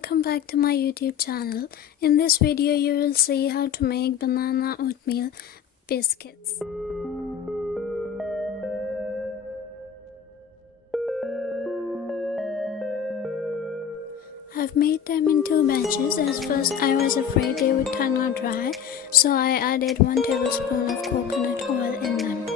welcome back to my YouTube channel. In this video you will see how to make banana oatmeal biscuits. I've made them in two batches, as first I was afraid they would turn out dry, so I added 1 tablespoon of coconut oil in them.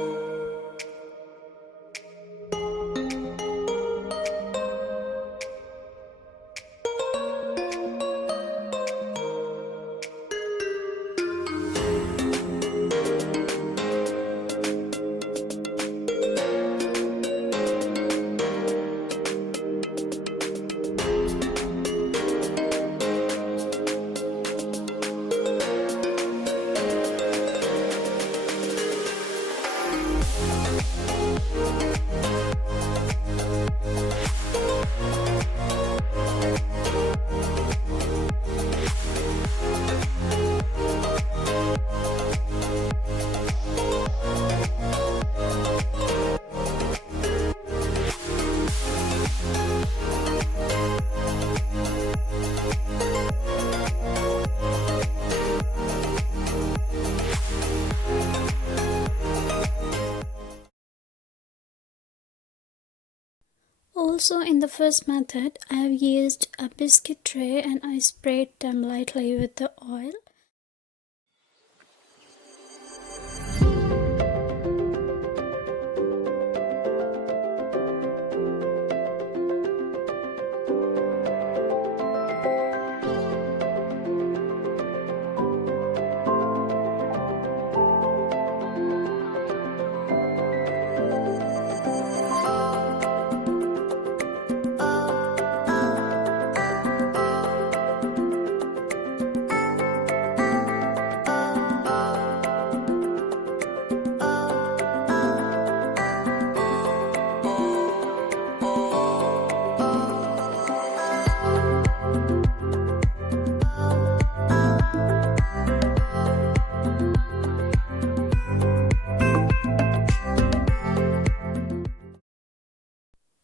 Also, in the first method, I have used a biscuit tray and I sprayed them lightly with the oil.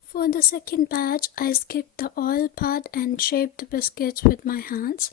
For the second batch, I skipped the oil part and shaped the biscuits with my hands.